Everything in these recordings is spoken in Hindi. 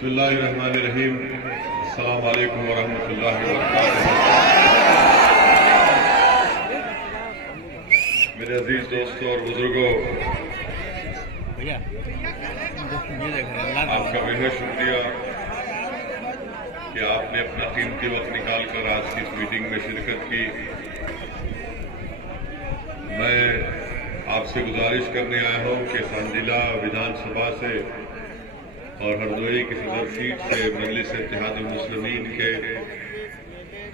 बिस्मिल्लाहिर्रहमानिर्रहीम। अस्सलाम वालेकुम वरहमतुल्लाहि वबरकातुहू। मेरे अजीज दोस्तों और बुजुर्गों, आपका बेहद शुक्रिया कि आपने अपना कीमती वक्त निकालकर आज की इस मीटिंग में शिरकत की। मैं आपसे गुजारिश करने आया हूं कि सांजिला विधानसभा से और हरदोई की सदर सीट से मजलिस इत्तेहादुल मुस्लिमीन के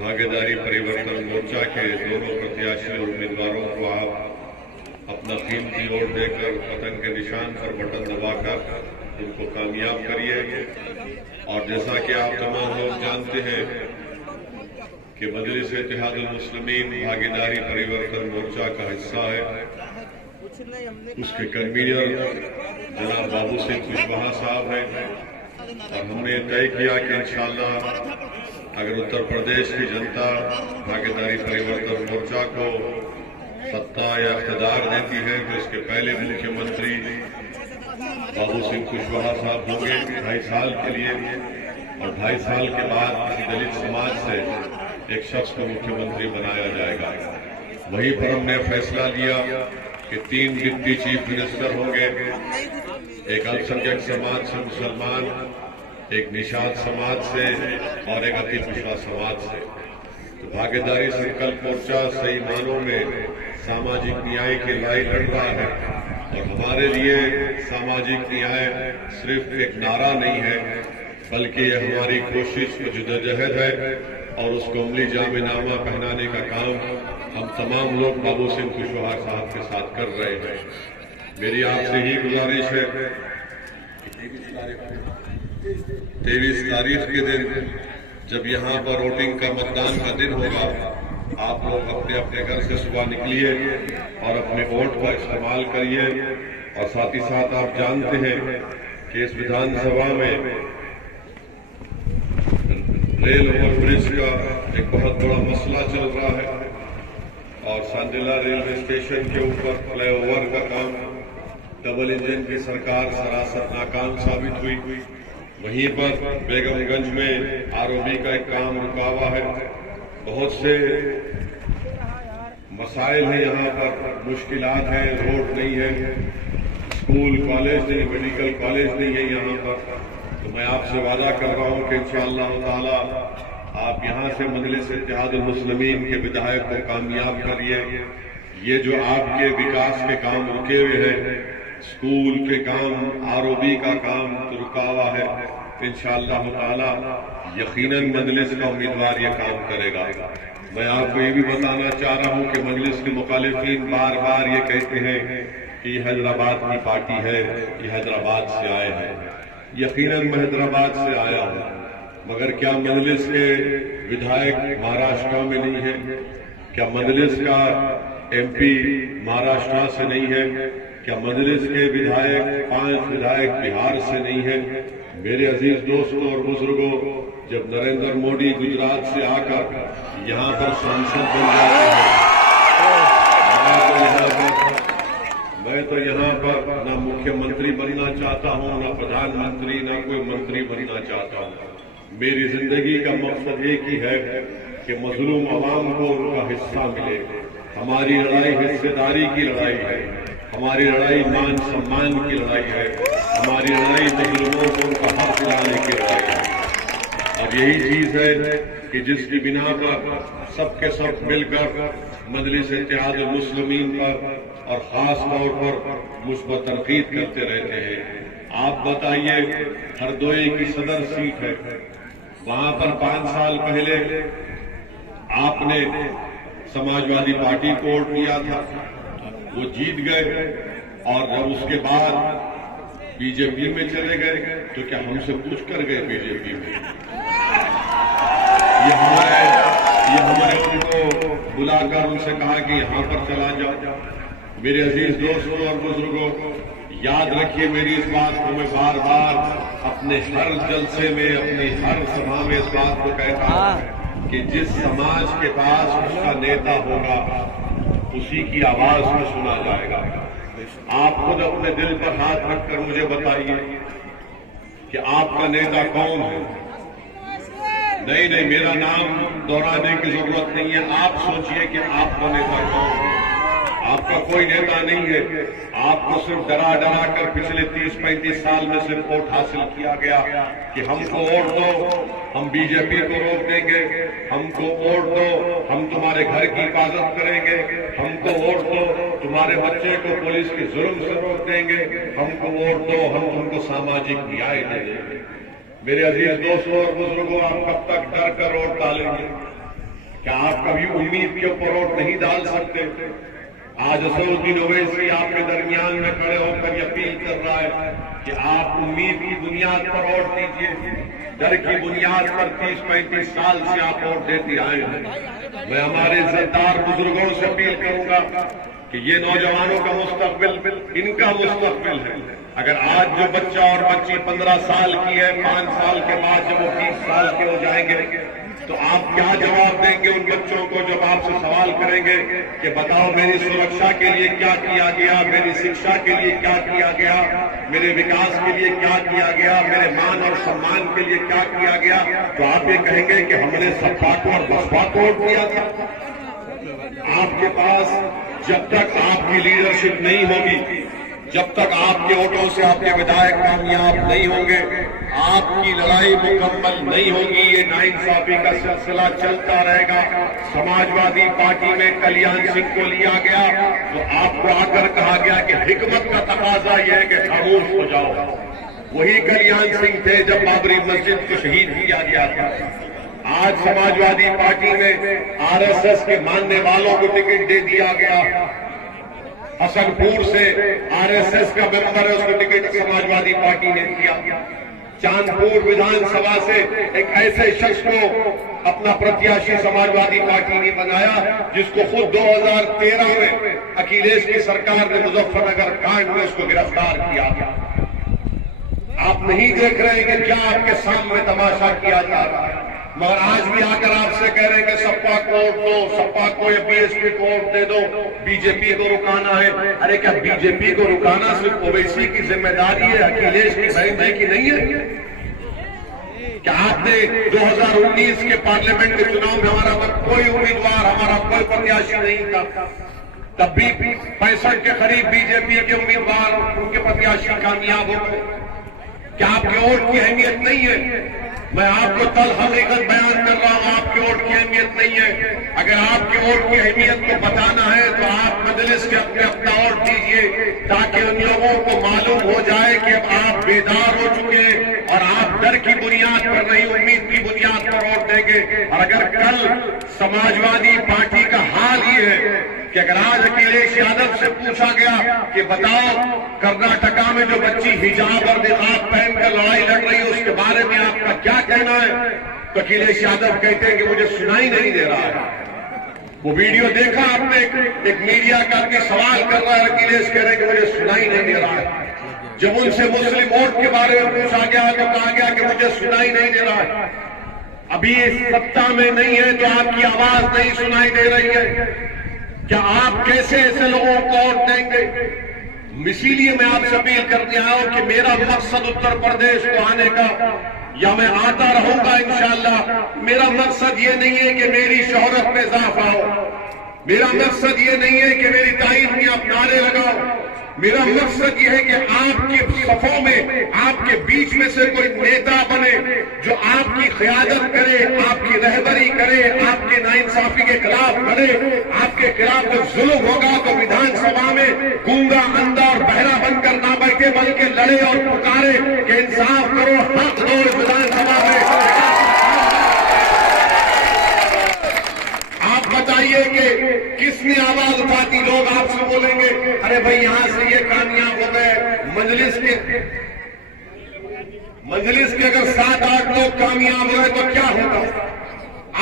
भागीदारी परिवर्तन मोर्चा के दोनों प्रत्याशी और उम्मीदवारों को आप अपना कीमती वोट देकर पतंग के निशान पर बटन दबाकर उनको कामयाब करिए। और जैसा कि आप तमाम लोग जानते हैं कि मजलिस इत्तेहादुल मुस्लिमीन भागीदारी परिवर्तन मोर्चा का हिस्सा है। उसके कन्वीनर जनाब बाबू सिंह कुशवाहा साहब हैं और हमने तय किया कि इंशाअल्लाह अगर उत्तर प्रदेश की जनता भागीदारी परिवर्तन मोर्चा को सत्ता या इख्तियार देती है तो इसके पहले मुख्यमंत्री बाबू सिंह कुशवाहा साहब होंगे 2.5 साल के लिए, और 2.5 साल के बाद किसी दलित समाज से एक शख्स को मुख्यमंत्री बनाया जाएगा। वहीं पर हमने फैसला लिया कि 3 डिप्टी चीफ मिनिस्टर होंगे, एक अल्पसंख्यक समाज से मुसलमान, एक निषाद समाज से और एक अति पिछड़ा समाज से। तो भागीदारी संकल्प मोर्चा सही मानों में सामाजिक न्याय की लड़ाई लड़ रहा है और हमारे लिए सामाजिक न्याय सिर्फ एक नारा नहीं है बल्कि ये हमारी कोशिश जद्दोजहद है और उसको अमली जामिनामा पहनाने का काम हम तमाम लोग बाबू सिंह कुशवाहा साहब के साथ कर रहे हैं। मेरी आपसे ही गुजारिश है 23 तारीख के दिन जब यहाँ पर वोटिंग का मतदान का दिन होगा, आप लोग अपने अपने घर से सुबह निकलिए और अपने वोट का इस्तेमाल करिए। और साथ ही साथ आप जानते हैं कि इस विधानसभा में रेल ओवरब्रिज का एक बहुत बड़ा मसला चल रहा है और सांजिला रेलवे स्टेशन के ऊपर फ्लाईओवर का काम डबल इंजन की सरकार सरासर नाकाम साबित हुई। वहीं पर बेगमगंज में आरओबी का एक काम रुका हुआ है। बहुत से मसाइल हैं, यहाँ पर मुश्किलात हैं, रोड नहीं है, स्कूल कॉलेज नहीं, मेडिकल कॉलेज नहीं है यहाँ पर। तो मैं आपसे वादा कर रहा हूँ कि इंशाअल्लाह ताला आप यहाँ से मजलिस इत्तेहादुल मुस्लिमीन के विधायक को कामयाब करिए। ये जो आपके विकास के काम रुके हुए हैं, स्कूल के काम, आरओबी का काम तो रुका हुआ है, इंशाअल्लाह ताला यकीनन मजलिस का उम्मीदवार ये काम करेगा। मैं आपको ये भी बताना चाह रहा हूँ कि मजलिस के मुखालिफिन बार बार ये कहते हैं कि हैदराबाद की पार्टी है, ये हैदराबाद से आए हैं। यकीनन मैं हैदराबाद से आया हूँ, मगर क्या मजलिस के विधायक महाराष्ट्र में नहीं है? क्या मजलिस का एमपी महाराष्ट्र से नहीं है? क्या मजलिस के विधायक 5 विधायक बिहार से नहीं है? मेरे अजीज दोस्तों और बुजुर्गों, जब नरेंद्र मोदी गुजरात से आकर यहाँ पर सांसद बन जाते हैं, मैं तो यहाँ पर ना मुख्यमंत्री बनना चाहता हूँ, ना प्रधानमंत्री, ना कोई मंत्री बनना चाहता हूँ। मेरी जिंदगी का मकसद एक ही है कि मजलूम अवाम को उनका हिस्सा मिले। हमारी लड़ाई हिस्सेदारी की लड़ाई है, हमारी लड़ाई मान सम्मान की लड़ाई है, हमारी लड़ाई मजलूमों को उनका हक दिलाने की लड़ाई है। अब यही चीज है कि जिसकी बिना पर सबके सब मिलकर मजलिस इत्तेहादुल मुस्लिमीन पर और खास तौर पर मुझ पर तनकीद करते रहते हैं। आप बताइए, हरदोई की सदर सीट है, वहां पर 5 साल पहले आपने समाजवादी पार्टी को वोट दिया था, वो जीत गए, और जब उसके बाद बीजेपी में चले गए तो क्या हमसे पूछ कर गए बीजेपी में? ये हमारे उनको बुलाकर उनसे कहा कि यहां पर चला जाओ। मेरे अजीज दोस्तों और बुजुर्गों, याद रखिए मेरी इस बात को मैं बार बार अपने हर जलसे में, अपनी हर सभा में इस बात को कहता हूं कि जिस समाज के पास उसका नेता होगा उसी की आवाज में सुना जाएगा। आप खुद अपने दिल पर हाथ रखकर मुझे बताइए कि आपका नेता कौन है। नहीं नहीं, मेरा नाम दोहराने की जरूरत नहीं है। आप सोचिए कि आपका नेता कौन है। आपका कोई नेता नहीं है। आपको सिर्फ डरा डरा कर पिछले 30-35 साल में सिर्फ वोट हासिल किया गया कि हमको वोट दो, हम बीजेपी को रोक देंगे, हमको वोट दो, हम तुम्हारे घर की हिफाजत करेंगे, हमको वोट दो, तुम्हारे बच्चे को पुलिस के जुल्म से रोक देंगे, हमको वोट दो, हम तुमको सामाजिक न्याय दे देंगे। मेरे अजीज दोस्तों और बुजुर्गों, आप कब तक डर कर वोट डालेंगे? क्या आप कभी उम्मीद के ऊपर वोट नहीं डाल सकते? आज असदुद्दीन ओवैसी आपके दरमियान में खड़े होकर अपील कर रहा है कि आप उम्मीद की बुनियाद पर वोट दीजिए। डर की बुनियाद पर 30-35 साल से आप वोट देते आए हैं। मैं हमारे इज्जतदार बुजुर्गों से अपील करूंगा कि ये नौजवानों का मुस्तकबिल इनका मुस्तकबिल है। अगर आज जो बच्चा और बच्ची 15 साल की है, 5 साल के बाद जब वो 30 साल के हो जाएंगे तो आप क्या जवाब देंगे उन बच्चों को जब आपसे सवाल करेंगे कि बताओ मेरी सुरक्षा के लिए क्या किया गया, मेरी शिक्षा के लिए क्या किया गया, मेरे विकास के लिए क्या किया गया, मेरे मान और सम्मान के लिए क्या किया गया? तो आप ये कहेंगे कि हमने सपा को और बसपा को वोट दिया था। आपके पास जब तक आपकी लीडरशिप नहीं होगी, जब तक आपके वोटों से आपके विधायक कामयाब नहीं होंगे, आपकी लड़ाई मुकम्मल नहीं होगी। ये नाइंसाफी का सिलसिला चलता रहेगा। समाजवादी पार्टी में कल्याण सिंह को लिया गया तो आपको आकर कहा गया कि हिकमत का तकाजा यह है कि खामोश हो जाओ। वही कल्याण सिंह थे जब बाबरी मस्जिद को शहीद किया गया था। आज समाजवादी पार्टी में आरएसएस के मानने वालों को टिकट दे दिया गया। हसनपुर से आरएसएस का मेंबर है, उसको टिकट समाजवादी पार्टी ने दिया। चांदपुर विधानसभा से एक ऐसे शख्स को अपना प्रत्याशी समाजवादी पार्टी ने बनाया जिसको खुद 2013 में अखिलेश की सरकार ने मुजफ्फरनगर कांड में उसको गिरफ्तार किया। आप नहीं देख रहे हैं कि क्या आपके सामने तमाशा किया जा रहा है, मगर आज भी आकर आपसे कह रहे हैं कि सपा को वोट दो, सपा को या बीएसपी को वोट दे दो, बीजेपी को रुकाना है। अरे क्या बीजेपी को रुकाना सिर्फ ओवैसी की जिम्मेदारी है, अखिलेश की भाई की नहीं है? क्या आपने 2019 के पार्लियामेंट के चुनाव में हमारा कोई उम्मीदवार, हमारा कोई प्रत्याशी नहीं था, तब भी 65 के करीब बीजेपी के उम्मीदवार, उनके प्रत्याशी कामयाब हो गए? क्या आपके वोट की अहमियत नहीं है? मैं आपको कल हकीकत बयान कर रहा हूं, आपके वोट की अहमियत नहीं है। अगर आपके वोट की अहमियत को बताना है तो आप मजलिस के अपना वोट दीजिए ताकि उन लोगों को मालूम हो जाए कि अब आप बेदार हो चुके हैं और आप डर की बुनियाद पर नहीं, उम्मीद की बुनियाद पर वोट देंगे। और अगर कल समाजवादी पार्टी का हाल ये है कि अगर आज अखिलेश यादव से पूछा गया कि बताओ कर्नाटका में जो बच्ची हिजाब और निकाब पहनकर लड़ाई लड़ रही है उसके बारे में आपका क्या कहना है, तो अखिलेश यादव कहते हैं कि मुझे सुनाई नहीं दे रहा है। वो वीडियो देखा आपने, एक मीडिया का आदमी सवाल कर रहा है, अखिलेश कह रहे हैं कि मुझे सुनाई नहीं दे रहा है। जब उनसे मुस्लिम वोट के बारे में पूछा गया तो कहा गया कि मुझे सुनाई नहीं दे रहा है। अभी सत्ता में नहीं है तो आपकी आवाज नहीं सुनाई दे रही है। क्या आप कैसे ऐसे लोगों को वोट देंगे? इसीलिए मैं आपसे अपील करने आया हूं कि मेरा मकसद उत्तर प्रदेश को आने का, या मैं आता रहूंगा इंशाअल्लाह। मेरा मकसद ये नहीं है कि मेरी शोहरत में इजाफा हो, मेरा मकसद ये नहीं है कि मेरी तारीफ में आप नारे लगाओ। मेरा मकसद यह है कि आपके सफों में, आपके बीच में से कोई नेता बने जो आपकी क़यादत करे, आपकी रहबरी करे, आपके नाइंसाफी के खिलाफ लड़े। आपके खिलाफ जो जुल्म होगा तो विधानसभा में गूंगा, अंधा और बहरा बनकर ना बैठे बल्कि लड़े और पुकारे कि इंसाफ करो, हक दो इस विधानसभा में। आप बताइए कि किसने आवाज उठाती? लोग आपसे बोलेंगे अरे भाई यहां से ये कामयाब हो गए। मजलिस के अगर 7-8 लोग कामयाब हो गए तो क्या होगा?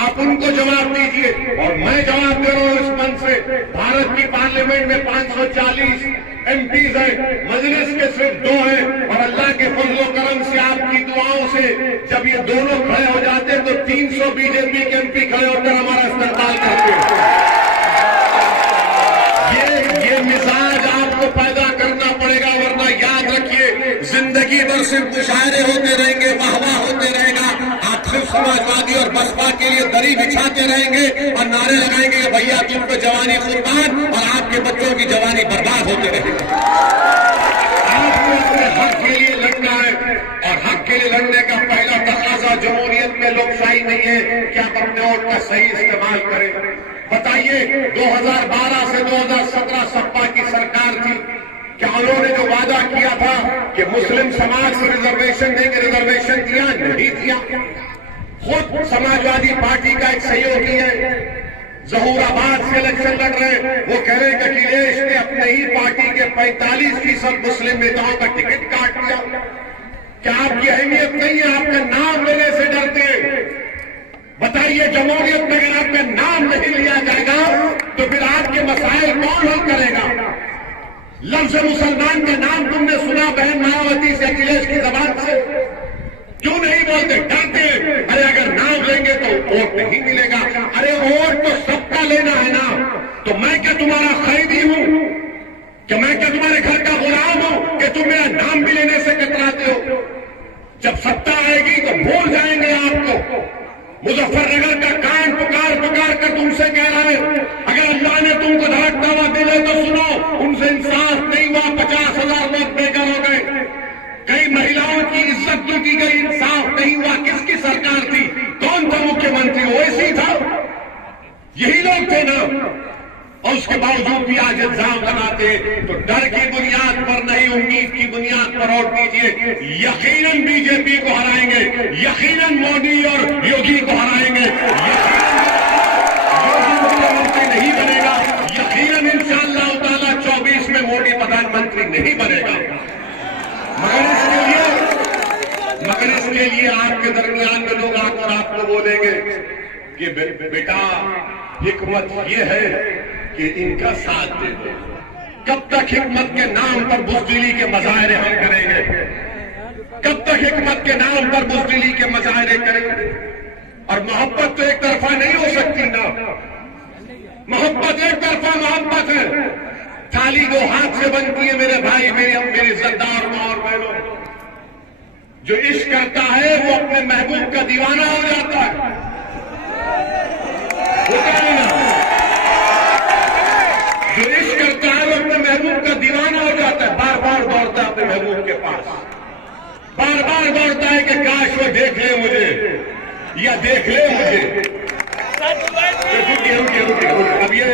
आप उनको जवाब दीजिए। और मैं जवाब दे रहा हूं इस मंच से, भारत की पार्लियामेंट में 540 एमपीज हैं, मजलिस के सिर्फ 2 हैं। और अल्लाह के फजलो करम से, आपकी दुआओं से जब ये दोनों खड़े हो जाते हैं तो 300 बीजेपी के एमपी खड़े होकर हमारा इस्तेमाल करते हैं। ये मिजाज आपको पैदा करना पड़ेगा, वरना याद रखिए जिंदगी भर सिर्फ मुशायरे होते रहेंगे, वाहवाह होते रहेगा। आप सिर्फ समाजवादी और बसपा के लिए दरी बिछाते रहेंगे और नारे लगाएंगे कि भैया तुम तो जवानी कुर्बान, और आपके बच्चों की जवानी बर्बाद होते रहेगी। आपको अपने हक के लिए लड़ना है, और हक के लिए लड़ने का पहला तकाजा जमहूरियत में लोकशाही नहीं है कि आप अपने वोट का सही इस्तेमाल करें। बताइए, 2012 से 2017 सपा की सरकार थी, क्या उन्होंने जो वादा किया था कि मुस्लिम समाज को रिजर्वेशन देंगे, रिजर्वेशन दिया? नहीं दिया। खुद समाजवादी पार्टी का एक सहयोगी है, जहूराबाद से इलेक्शन लड़ रहे हैं, वो कह रहे हैं कि अखिलेश ने अपने ही पार्टी के 45% मुस्लिम नेताओं का टिकट काट दिया। क्या आपकी अहमियत नहीं है? आपका नाम लेने से डरते हैं। बताइए, जमहूरियत में अगर आपका नाम नहीं लिया जाएगा तो फिर आपके मसाइल कौन हल करेगा? लफ्ज मुसलमान का नाम तुमने सुना बहन मायावती से, अखिलेश की जबान से? क्यों नहीं बोलते? डरते। अरे अगर नाम लेंगे तो वोट नहीं मिलेगा। अरे वोट तो सबका लेना है ना। तो मैं क्या तुम्हारा खरीदी हूं? कि मैं क्या तुम्हारे घर का गुलाम हूं कि तुम मेरा नाम भी लेने से कतराते हो? जब सत्ता आएगी तो भूल जाएंगे आपको। मुजफ्फरनगर का कान पुकार पुकार कर तुमसे कह रहा है, अगर अल्लाह ने तुमको धड़कता हुआ दिले तो सुनो, उनसे इंसाफ नहीं हुआ, 50,000 लोग बेघर हो गए। कई महिलाओं की इज्जत लूटी गई, इंसाफ नहीं हुआ। किसकी सरकार थी? कौन था मुख्यमंत्री? ओवैसी था। यही लोग थे ना। और उसके बावजूद भी आज इल्जाम लगाते, तो डर की बुनियाद पर नहीं, उम्मीद की बुनियाद पर वोट दीजिए। यकीनन बीजेपी को हराएंगे, यकीनन मोदी और योगी को हराएंगे, मुख्यमंत्री नहीं बनेगा, यकीनन इंशाअल्लाह ताला 24 में मोदी प्रधानमंत्री नहीं बनेगा। मगर इसके लिए आपके दरमियान में लोग आकर आपको बोलेंगे कि बेटा हिकमत ये है कि इनका साथ दे दो। कब तक हिकमत के नाम पर बुज़दिली के मज़ाहिरे हम करेंगे? कब तक हिकमत के नाम पर बुज़दिली के मज़ाहिरे करेंगे? और मोहब्बत तो एक तरफा नहीं हो सकती ना। मोहब्बत एक तरफा मोहब्बत है। थाली वो हाथ से बनती है मेरे भाई, मेरी इज्जतदार मां और बहनों। जो इश्क करता है वो अपने महबूब का दीवाना हो जाता है। होता है ना? जो इश्क करता है वो अपने महबूब का दीवाना हो जाता है। बार बार दौड़ता है अपने महबूब के पास, बार बार दौड़ता है कि काश वो देख ले मुझे या देख ले मुझे। रुकिए अब ये,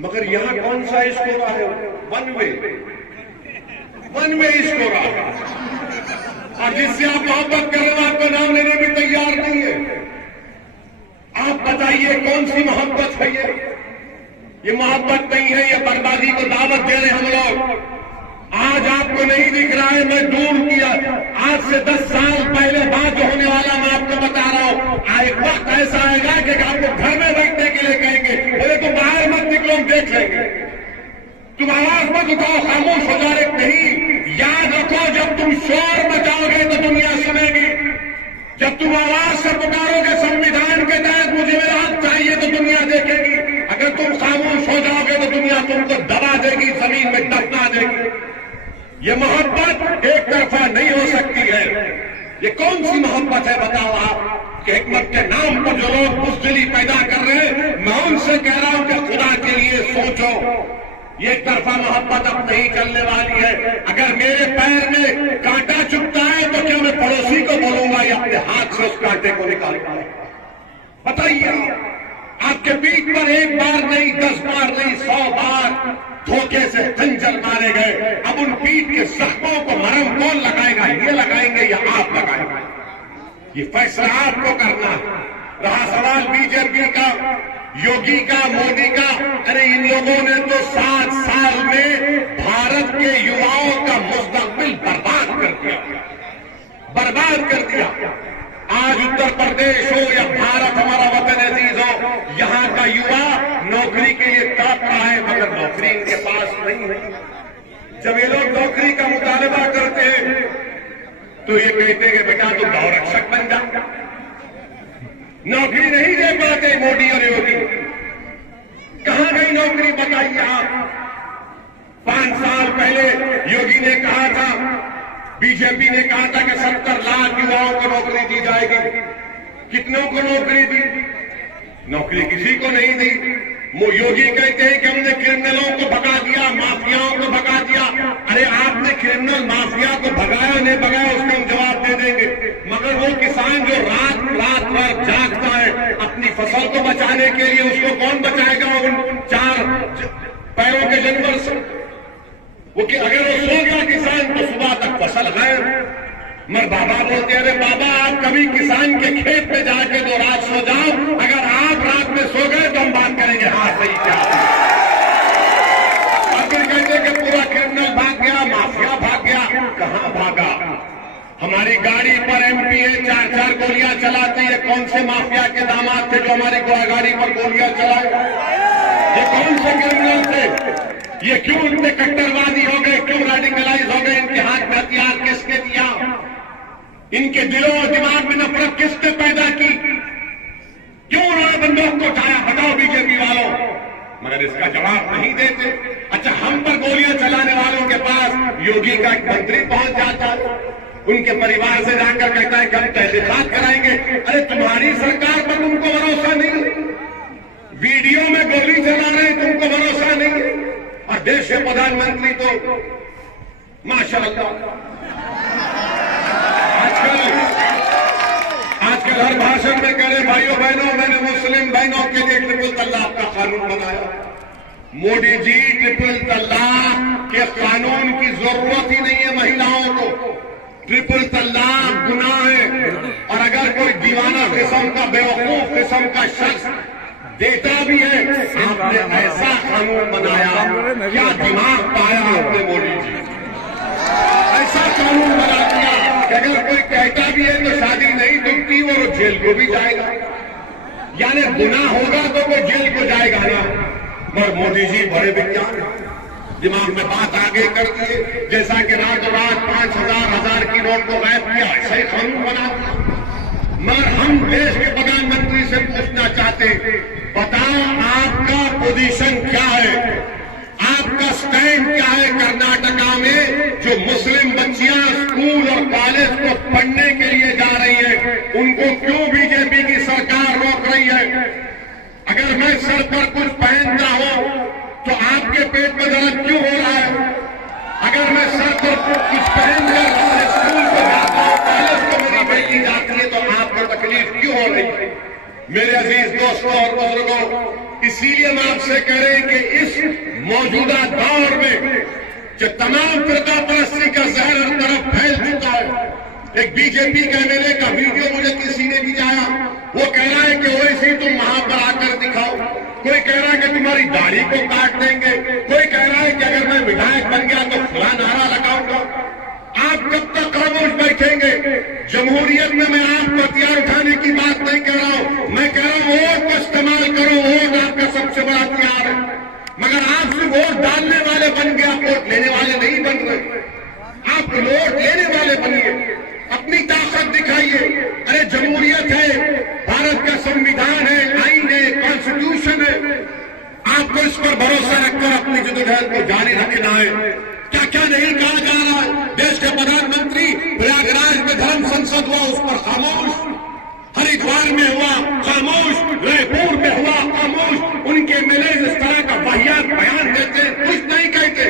मगर यहां कौन सा इश्क हो रहा है? वन वे इश्क हो रहा है। और जिससे आप मोहब्बत कर रहे हो आपका नाम लेने भी तैयार नहीं है। आप बताइए कौन सी मोहब्बत है ये मोहब्बत नहीं है, ये बर्बादी को दावत दे रहे हम लोग। आज आपको नहीं दिख रहा है, मैं दूर किया। आज से 10 साल पहले बात जो होने वाला मैं आपको बता रहा हूं। एक वक्त ऐसा आएगा कि आपको घर में बैठने के लिए कहेंगे, बोले तुम बाहर मत निकलो, हम देख लेंगे। तुम आवाज मत उठाओ, खामोश हो जा रहे। नहीं, याद रखो, जब तुम शोर मचाओगे तो दुनिया सुनेगी। जब तुम आवाज से पुकारोगे संविधान के तहत मुझे मेरा हक चाहिए तो दुनिया देखेगी। अगर तुम खामोश हो जाओगे तो दुनिया तुमको दबा देगी, जमीन में दफना देगी। ये मोहब्बत एक तरफा नहीं हो सकती है। ये कौन सी मोहब्बत है बताओ आप? कि हिकमत के नाम पर जो लोग बुज़दिली पैदा कर रहे हैं, मैं उनसे कह रहा हूं कि खुदा के लिए सोचो। ये एक तरफा मोहब्बत अब नहीं चलने वाली है। अगर मेरे पैर में कांटा चुभता है तो क्या मैं पड़ोसी को बोलूंगा या अपने हाथ से उस कांटे को निकालूंगा? बताइए, आपके पीठ पर एक बार नहीं, 10 बार नहीं, 100 बार धोखे से खंजर मारे गए। अब उन पीठ के जख्मों को मरहम कौन लगाएगा? ये लगाएंगे या आप लगाएंगे? ये फैसला आपको करना है। रहा सवाल बीजेपी का, योगी का, मोदी का, अरे इन लोगों ने तो 7 साल में भारत के युवाओं का मुस्तकबिल बर्बाद कर दिया, बर्बाद कर दिया। आज उत्तर प्रदेश हो या भारत हमारा वतन अजीज हो, यहां का युवा नौकरी के लिए तड़प रहा है, मगर नौकरी इनके पास नहीं है। जब ये लोग नौकरी का मुतालबा करते हैं तो ये कहते हैं बेटा तू गौरक्षक बन जा। नौकरी नहीं दे पाते मोदी और योगी। कहां गई नौकरी बताइए आप? 5 साल पहले योगी ने कहा था, बीजेपी ने कहा था कि 70 लाख युवाओं को नौकरी दी जाएगी। कितनों को नौकरी दी? नौकरी किसी को नहीं दी। वो योगी कहते हैं कि हमने क्रिमिनलों को भगा दिया, माफियाओं को भगा दिया। अरे आपने क्रिमिनल माफिया को भगाया नहीं भगाया उसका हम जवाब दे देंगे, मगर वो किसान जो रात भर जागता है अपनी फसल को बचाने के लिए, उसको कौन बचाएगा उन 4 पैरों के जानवर से? वो कि अगर वो सो गया किसान तो सुबह तक फसल गायब। मगर बाबा बोलते हैं, अरे बाबा आप कभी किसान के खेत में जाके 2 रात सो जाओ, अगर आप रात में सो गए तो हम बात करेंगे हाँ सही क्या। और फिर कहते कि पूरा क्रिमिनल भाग गया, माफिया भाग गया। कहां भागा? हमारी गाड़ी पर एमपीए 4-4 गोलियां चलाते हैं। कौन से माफिया के दामाद थे जो हमारी गाड़ी पर गोलियां चलाए? ये कौन से क्रिमिनल थे? ये क्यों इतने कट्टरवादी हो गए, क्यों रेडिकलाइज हो गए? इनके हाथ में हथियार किसने दिया? इनके दिलों और दिमाग में नफरत किसने पैदा की? क्यों उन्होंने बंदूक को उठाया? बताओ बीजेपी वालों। मगर इसका जवाब नहीं देते। अच्छा, हम पर गोलियां चलाने वालों के पास योगी का एक मंत्री पहुंच जाता है, उनके परिवार से जाकर कहता है कि हम तहकीकात कराएंगे। अरे तुम्हारी सरकार पर तुमको भरोसा नहीं, वीडियो में गोली चला रहे तुमको भरोसा नहीं, और देश के प्रधानमंत्री तो माशाअल्लाह आजकल हर भाषण में कह रहे भाइयों बहनों मैंने मुस्लिम बहनों के लिए ट्रिपल तलाक का कानून बनाया। मोदी जी, ट्रिपल तलाक के कानून की जरूरत ही नहीं है महिलाओं को। ट्रिपल तलाक गुनाह है, और अगर कोई दीवाना किस्म का बेवकूफ किस्म का शख्स देता भी है, आपने ऐसा कानून बनाया, क्या दिमाग पाया आपने मोदी जी? ऐसा कानून बना दिया कि अगर कोई कहता भी है तो शादी नहीं टूटती और वो जेल को भी जाएगा। यानी गुनाह होगा तो वो जेल को जाएगा ना। मगर मोदी जी बड़े विज्ञान, दिमाग में बात आगे कर दिए। जैसा कि रातों रात 5,000 की नोट को गायब किया, ऐसा ही कानून बना दिया। मगर हम देश के प्रधानमंत्री से पूछना चाहते, बताओ आपका पोजीशन क्या है, आपका स्टैंड क्या है कर्नाटका में जो मुस्लिम बच्चियां स्कूल और कॉलेज को पढ़ने के लिए जा रही है, उनको क्यों बीजेपी की सरकार रोक रही है? अगर मैं सर पर कुछ पहनता हूं तो आपके पेट में दर्द क्यों हो रहा है? अगर मैं सर पर कुछ पहनकर स्कूल को जाता हूं, कॉलेज को मेरी बेटी जाती है, तो आपको तकलीफ क्यों हो रही है? मेरे अजीज दोस्तों और बुजुर्गों, इसीलिए हम आपसे कह रहे हैं कि इस मौजूदा दौर में जो तमाम फिरका परस्ती का जहर हर तरफ फैल चुका है, एक बीजेपी का एमएलए का वीडियो मुझे किसी ने दिखाया, वो कह रहा है कि ओवैसी तुम वहां पर आकर दिखाओ, कोई कह रहा है कि तुम्हारी दाढ़ी को काट देंगे, कोई कह रहा है कि अगर मैं विधायक बन गया तो खुला नारा लगाऊंगा। आप कब तक खामोश बैठेंगे? जमहूरियत में मैं आपको हथियार उठाने की बात नहीं कह रहा हूं, मैं कह रहा हूं वोट का इस्तेमाल करो, वोट आपका सबसे बड़ा हथियार है। मगर आप सिर्फ वोट डालने वाले बन गए, आप वोट लेने वाले नहीं बन रहे। आप वोट लेने वाले बनिए, अपनी ताकत दिखाइए। अरे जमहूरियत है, भारत का संविधान है, आईन है, कॉन्स्टिट्यूशन है, आपको इस पर भरोसा रखकर अपनी जद्दोजहद को जारी रखना है। क्या क्या नहीं कहा जा रहा है? देश के प्रधानमंत्री प्रयागराज में धर्म संसद हुआ, उस पर खामोश, हरिद्वार में हुआ खामोश, रायपुर में हुआ खामोश। उनके एमएलए इस तरह का वाहियात बयान देते, कुछ नहीं कहते,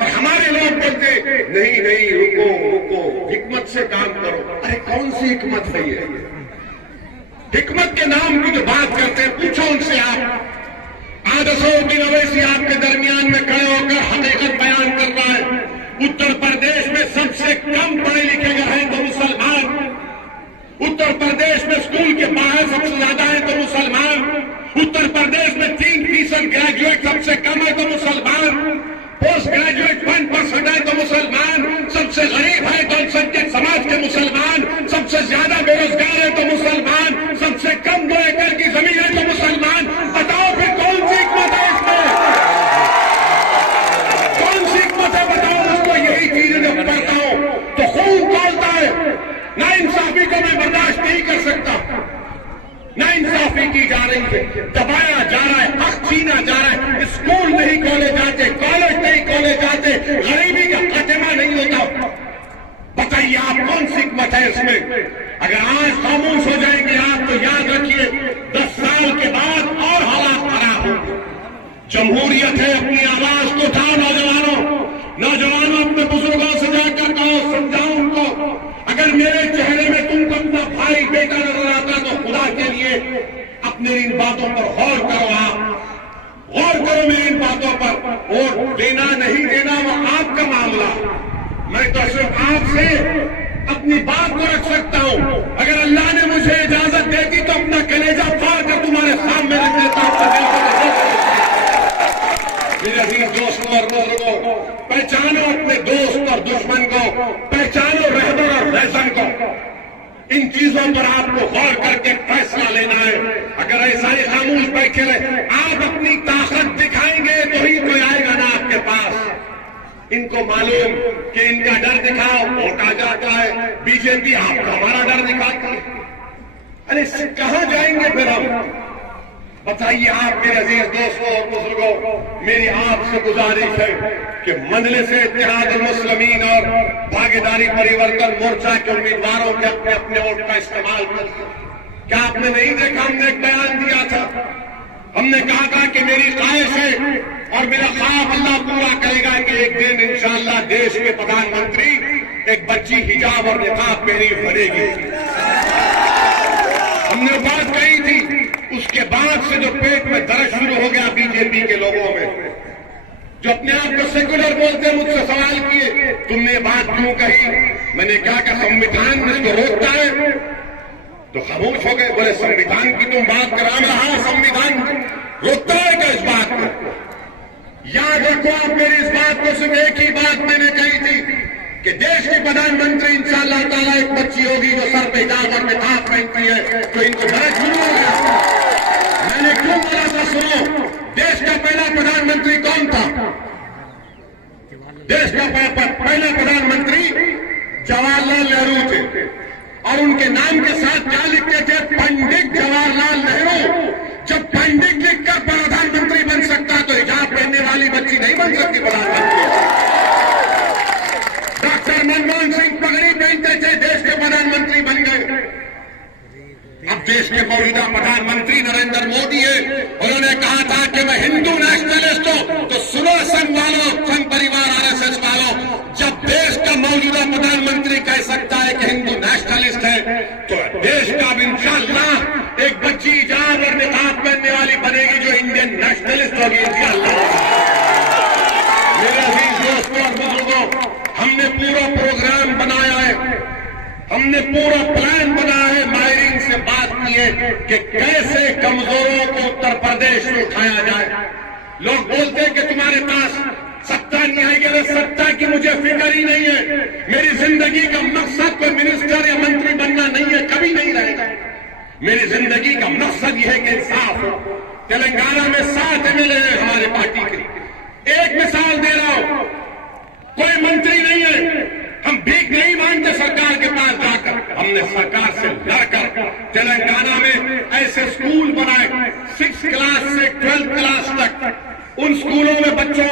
और हमारे लोग बोलते नहीं नहीं रुको रुको, हिकमत से काम करो। अरे कौन सी हिकमत है ये? हिकमत के नाम की जो बात करते हैं, पूछो उनसे। आप आज असदुद्दीन ओवैसी आपके दरमियान में खड़े होकर हकीकत बयान कर रहा है। उत्तर प्रदेश में सबसे कम पढ़े लिखे गए हैं तो मुसलमान, उत्तर प्रदेश में स्कूल के बाहर सबसे ज्यादा है तो मुसलमान, उत्तर प्रदेश में 3% ग्रेजुएट सबसे कम है तो मुसलमान, पोस्ट ग्रेजुएट 1% है तो मुसलमान, सबसे गरीब है तो अल्पसंख्यक समाज के मुसलमान, सबसे ज्यादा बेरोजगार है तो मुसलमान, सबसे कम 2 एकड़ की जमीन है तो मुसलमान। बताओ फिर कौन सी हिकमत है इसमें? कौन सी हिकमत है बताओ मुझको। यही चीजें जब पढ़ता हूं तो खून खोलता है। ना इंसाफी को मैं बर्दाश्त नहीं कर सकता, ना इंसाफी की जा रही है, दबाया जा रहा है, हक छीना जा रहा है। स्कूल नहीं खोले जाते, कॉलेज नहीं खोले जाते, गरीबी का खात्मा नहीं होता। बताइए आप कौन सी हिकमत है इसमें? अगर आज खामोश हो जाएंगे आप तो याद रखिए 10 साल के बाद और हालात खराब होंगे। जमहूरियत है, अपनी आवाज को उठाओ नौजवानों, अपने बुजुर्गों से जाकर कहो, समझाओ उनको। अगर मेरे चेहरे में तुमको अपना भाई बेटा नजर आता तो खुदा के लिए अपने इन बातों पर गौर करो। आप गौर करो मेरी इन बातों पर। वोट देना नहीं देना वो आपका मामला। मैं तो सिर्फ आपसे अपनी बात को रख सकता हूं। अगर अल्लाह ने मुझे इजाजत दे दी तो अपना कलेजा फाड़ कर तुम्हारे सामने रख देता हूं। मेरे अजीज दोस्तों और बुजुर्गों, पहचानो अपने दोस्त और दुश्मन को, पहचानो रहबर और फैशन को। इन चीजों पर आपको गौर करके फैसला लेना है। अगर ऐसा ही खामोश बैठे रहे, आप अपनी ताकत दिखाएंगे तो ही कोई आएगा ना आपके पास। इनको मालूम कि इनका डर दिखाओ वोट आ जाता है। बीजेपी आपको हमारा डर दिखाती है। अरे कहां जाएंगे फिर हम? बताइए आप मेरे अजीज दोस्तों और बुजुर्गों, मेरी आपसे गुजारिश है कि मजलिस इत्तेहाद मुस्लिमीन और भागीदारी परिवर्तन मोर्चा के उम्मीदवारों के अपने अपने वोट का इस्तेमाल करें। क्या आपने नहीं देखा? हमने एक बयान दिया था। हमने कहा था कि मेरी ख्वाहिश है और मेरा ख्वाब अल्लाह पूरा करेगा कि एक दिन इंशाअल्लाह देश के प्रधानमंत्री एक बच्ची हिजाब और निकाब पहनी बनेगी। हमने बात कही थी। उसके बाद से जो पेट में दर्द शुरू हो गया बीजेपी के लोगों में, जो अपने आप को सेकुलर बोलते, मुझसे सवाल किए तुमने ये बात क्यों कही? मैंने कहा कि संविधान इसको रोकता है, तो खामोश हो गए। बोले संविधान की तुम बात करा रहा, संविधान रोकता है क्या इस बात को? याद रखो आप मेरी इस बात को, सिर्फ एक ही बात मैंने कही थी कि देश के प्रधानमंत्री इंशाअल्लाह ताला एक बच्ची होगी जो सर पे हिजाब और निकाब पहनती है, तो इनको दर्द शुरू हो गया। मैंने क्यों बोला था? सुनो, देश का पहला प्रधानमंत्री कौन था? देश का पहला प्रधानमंत्री जवाहरलाल नेहरू थे और उनके नाम के साथ क्या लिखते थे? पंडित जवाहरलाल नेहरू। जब पंडित लिखकर प्रधानमंत्री बन सकता तो हिजाब पहनने वाली बच्ची नहीं बन सकती प्रधानमंत्री। डॉक्टर मनमोहन सिंह पगड़ी पहनते थे, देश के प्रधानमंत्री बन गए। अब देश के मौजूदा प्रधानमंत्री नरेंद्र मोदी है। उन्होंने कहा था कि मैं हिंदू नेशनलिस्ट हूं। तो सुनो संघ वालों, संघ परिवार आरएसएस वालों, जब देश का मौजूदा प्रधानमंत्री कह सकता है कि हिंदू नेशनलिस्ट है, तो देश का अब इंशाअल्लाह एक बच्ची हिजाब और निकाब पहनने वाली बनेगी जो इंडियन नेशनलिस्ट होगी इंशाअल्लाह। मेरे अजीज दोस्तों और बुजुर्गों, हमने पूरा प्रोग्राम बनाया है, हमने पूरा प्लान बनाया है। माहिरीन से बात की है कि कैसे कमजोरों को उत्तर प्रदेश में उठाया जाए। लोग बोलते हैं कि तुम्हारे पास सत्ता नहीं आएगी। अरे सत्ता की मुझे फिक्र ही नहीं है। मेरी जिंदगी का मकसद कोई मिनिस्टर या मंत्री बनना नहीं है, कभी नहीं रहेगा। मेरी जिंदगी का मकसद यह है कि इंसाफ हो। तेलंगाना में 7 एमएलए हैं हमारे पार्टी के। एक मिसाल दे रहा हूं, कोई मंत्री नहीं है, हम भीख नहीं मांगते सरकार के पास जाकर। हमने सरकार से लड़कर तेलंगाना में ऐसे स्कूल बनाए 6 क्लास से 12 क्लास तक। उन स्कूलों में बच्चों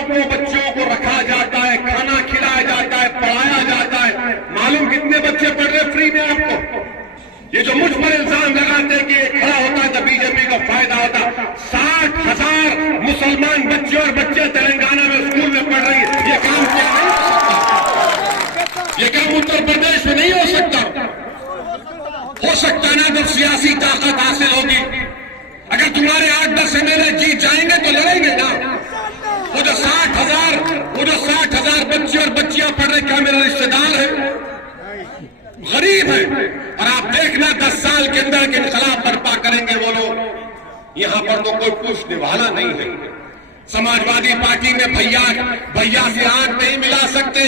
को रखा जाता है, खाना खिलाया जाता है, पढ़ाया जाता है। मालूम कितने बच्चे पढ़ रहे फ्री में आपको? ये जो मुझ पर इल्जाम लगाते हैं कि खड़ा होता तो बीजेपी को फायदा होता। 60,000 मुसलमान बच्चे और बच्चे तेलंगाना में स्कूल में पढ़ रही है। ये काम क्या नहीं हो सकता? ये काम उत्तर प्रदेश में नहीं हो सकता। हो सकता ना जब सियासी ताकत हासिल होगी। अगर तुम्हारे 8-10 एमएलए जीत जाएंगे तो लड़ेंगे ना। वो जो 60,000 बच्चे और बच्चियां पढ़ रहे, क्या मेरा रिश्तेदार है? गरीब है। और आप देखना 10 साल के अंदर के खिलाफ बर्पा करेंगे वो लोग। यहां पर तो कोई पूछने वाला नहीं है। समाजवादी पार्टी में भैया से आंख नहीं मिला सकते,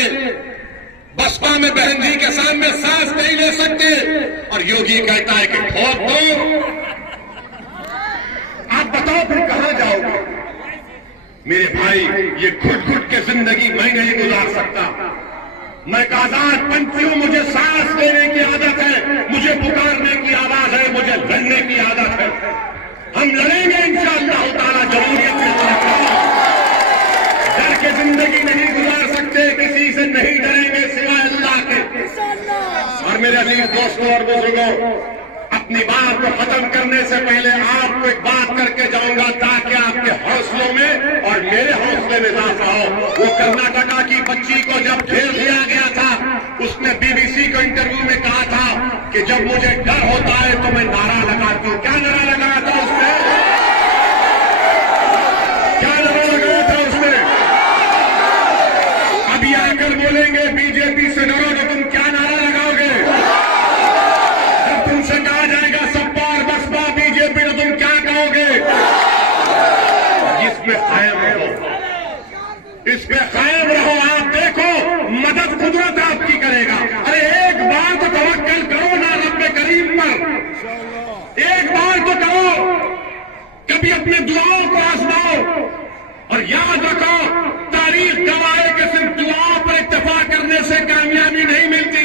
बसपा में बहन जी के सामने सांस नहीं ले सकते, और योगी कहता है कि ठोक दो। आप बताओ फिर कहां जाओगे? मेरे भाई, ये घुट घुट के जिंदगी मैं नहीं गुजार सकता। मैं एक आजाद पंछी हूं, मुझे सांस लेने की आदत है, मुझे पुकारने की आवाज है, मुझे लड़ने की आदत है। हम लड़ेंगे इंशाअल्लाह ताला जमहूरियत से। डर के जिंदगी नहीं गुजार सकते। नहीं डरेंगे सिवाय अल्लाह के। और मेरे अजीज दोस्तों और बुजुर्गों, अपनी बात को खत्म करने से पहले आपको एक बात करके जाऊंगा ताकि आपके हौसलों में और मेरे हौसले में इजाफा हो। वो कर्नाटका की बच्ची को जब घेर लिया गया था, उसने बीबीसी को इंटरव्यू में कहा था कि जब मुझे डर होता है तो मैं नारा लगाती हूं। क्या नारा लगाया था उसने? क्या नारा लगाया था उसने? अभी आकर बोलेंगे बीजेपी से डरो तो तुम क्या नारा लगाओगे? जब तुमसे कहा जाएगा सपा और बसपा बीजेपी तो तुम क्या कहोगे? इसमें कायम रहो, इसमें कायम रहो। आप देखो मदद कुदरत आपकी करेगा। अरे एक बार तो तवक्कल करो ना रब्बे करीम पर, एक बार तो करो। कभी अपने दुआओं को आजमाओ और याद रखो, तारीख गवाह है कि सिर्फ दुआओं पर इत्तेफाक करने से कामयाबी नहीं मिलती।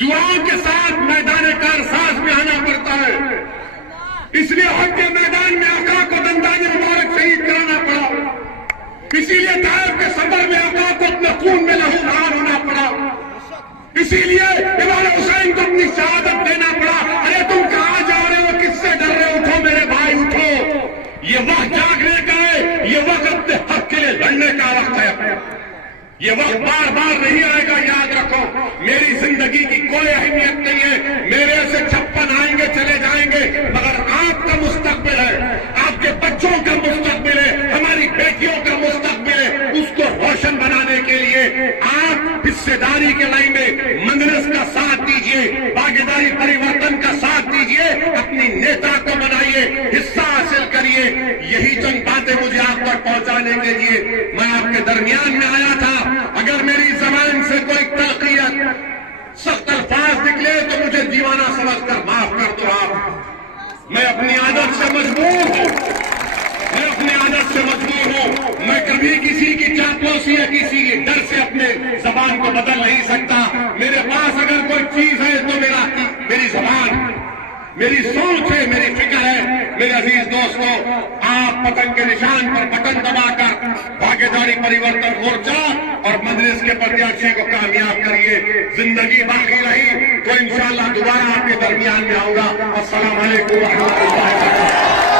दुआओं के साथ मैदान कारसाज में आना पड़ता है। इसलिए हक के मैदान में आका को दंदानी मुबारक शहीद कराना पड़ा। इसीलिए ताइफ के सफर में आका को अपने खून में लहूलुहान होना पड़ा। इसीलिए इमाम हुसैन को अपनी शहादत देना पड़ा। अरे तुम कहां जा रहे हो, किससे डर रहे हो? उठो मेरे भाई उठो, ये वक्त जागने का है, ये वक्त अपने हक के लिए लड़ने का वक्त है। ये वक्त बार बार नहीं आएगा, याद रखो। मेरी जिंदगी की कोई अहमियत नहीं है, मेरे से 56 आएंगे चले जाएंगे, मगर आपका मुस्तकबिल है, आपके बच्चों का मुस्तकबिल है, हमारी बेटियों का मुस्तकबिल है। उसको रोशन बनाने के लिए आप हिस्सेदारी के लाइन में मजलिस का साथ दीजिए, भागीदारी परिवर्तन का साथ दीजिए, अपनी नेता को बनाइए, हिस्सा हासिल करिए। यही चंद बातें मुझे आप तक पहुंचाने के लिए मैं आपके दरमियान में आया था। अगर मेरी जबान से कोई तलखियत, सख्त अल्फाज निकले तो मुझे दीवाना समझकर माफ कर दो आप। मैं अपनी आदत से मजबूर हूं, मैं अपनी आदत से मजबूर हूं। मैं कभी किसी की चापलूसी या किसी के डर से अपने जबान को बदल नहीं सकता। मेरे पास अगर कोई चीज है तो मेरी जबान, मेरी सोच है, मेरी फिक्र है। मेरे अजीज दोस्तों, आप पतंग के निशान पर बटन दबाकर भागीदारी परिवर्तन मोर्चा और मजलिस के प्रत्याशी को कामयाब करिए। जिंदगी बाकी रही तो इंशाअल्लाह दोबारा आपके दरमियान में आऊंगा। अस्सलाम वालेकुम व रहमतुल्लाहि व बरकातहू।